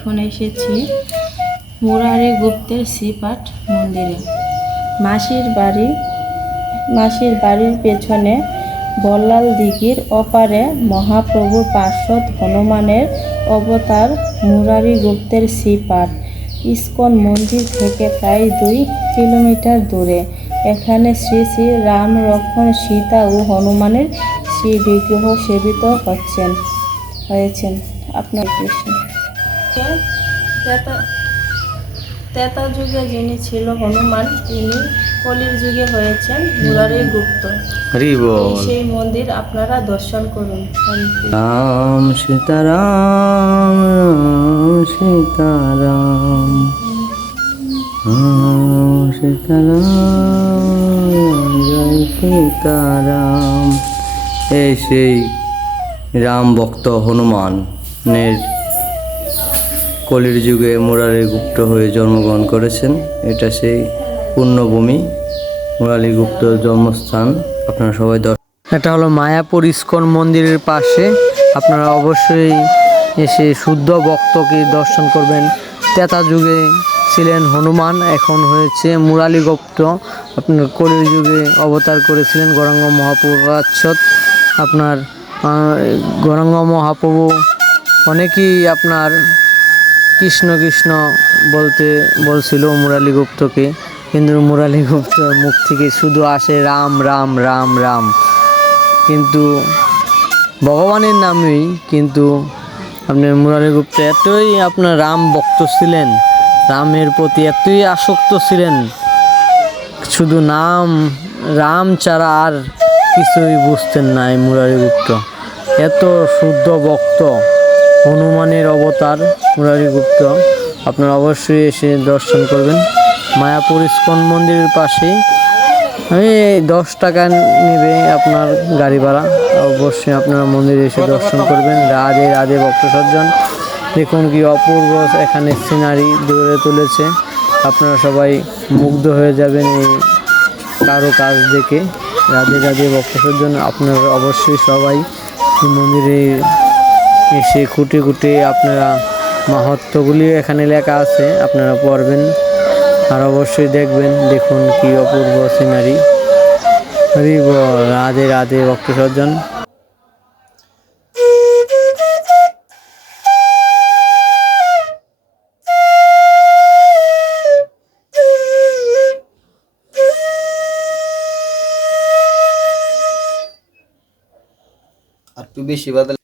এখন এসেছি মুরারি গুপ্তের শ্রীপাঠ মন্দিরে। মাসির বাড়ির পেছনে বল্লাল দিঘির অপারে মহাপ্রভুর পার্শ্বদ হনুমানের অবতার মুরারি গুপ্তের শ্রীপাঠ। ইস্কন মন্দির থেকে প্রায় 2 কিলোমিটার দূরে। এখানে শ্রী শ্রী রাম, লক্ষ্মণ, সীতা ও হনুমানের শ্রীবিগ্রহ সেবিত হয়েছেন। আপনার কৃষ্ণ ত্রেতা যুগে যিনি ছিল হনুমান, তিনি কলির যুগে হয়েছেন মুরারি গুপ্ত। সেই মন্দির আপনারা দর্শন করুন। রাম সীতারাম, সীতারাম, সীতারাম, জয় সীতারাম। এই সেই রাম ভক্ত হনুমানের কলির যুগে মুরারি গুপ্ত হয়ে জন্মগ্রহণ করেছেন। এটা সেই পুণ্যভূমি, মুরারি গুপ্ত জন্মস্থান। আপনারা সবাই এটা হলো মায়াপুর ইস্কন মন্দিরের পাশে। আপনারা অবশ্যই এসে শুদ্ধ ভক্তকে দর্শন করবেন। ত্রেতা যুগে ছিলেন হনুমান, এখন হয়েছে মুরারি গুপ্ত। আপনার কলির যুগে অবতার করেছিলেন গৌরাঙ্গ মহাপ্রভু। আপনার গৌরাঙ্গ মহাপ্রভু অনেকেই আপনার কৃষ্ণ কৃষ্ণ বলছিল মুরারি গুপ্তকে, কিন্তু মুরারি গুপ্তর মুখ থেকে শুধু আসে রাম রাম রাম রাম, কিন্তু ভগবানের নামেই। কিন্তু আপনার মুরারি গুপ্ত এতই আপনার রাম ভক্ত ছিলেন, রামের প্রতি এতই আসক্ত ছিলেন, শুধু রাম ছাড়া আর কিছুই বুঝতেন না। এই মুরারি গুপ্ত এত শুদ্ধ ভক্ত, হনুমানের অবতার মুরারি গুপ্ত। আপনারা অবশ্যই এসে দর্শন করবেন। মায়াপুর ইস্কন মন্দিরের পাশে 10 টাকা নেবে আপনার গাড়ি ভাড়া। অবশ্যই আপনারা মন্দিরে এসে দর্শন করবেন। রাধে রাধে ভক্ত সজ্জন। দেখুন কি অপূর্ব এখানে সিনারি গড়ে তুলেছে। আপনারা সবাই মুগ্ধ হয়ে যাবেন এই কাজ দেখে। রাধে রাধে ভক্ত সজ্জন। আপনারা অবশ্যই সবাই মন্দিরে এসে খুঁটে খুঁটে আপনারা মাহাত্ম্যগুলি এখানে লেখা আছে, আপনারা পড়বেন আর অবশ্যই দেখবেন। দেখুন কি অপূর্ব সিনারি। হরি বল, রাধে রাধে ভক্ত সজ্জন। আর একটু বেশি বাদল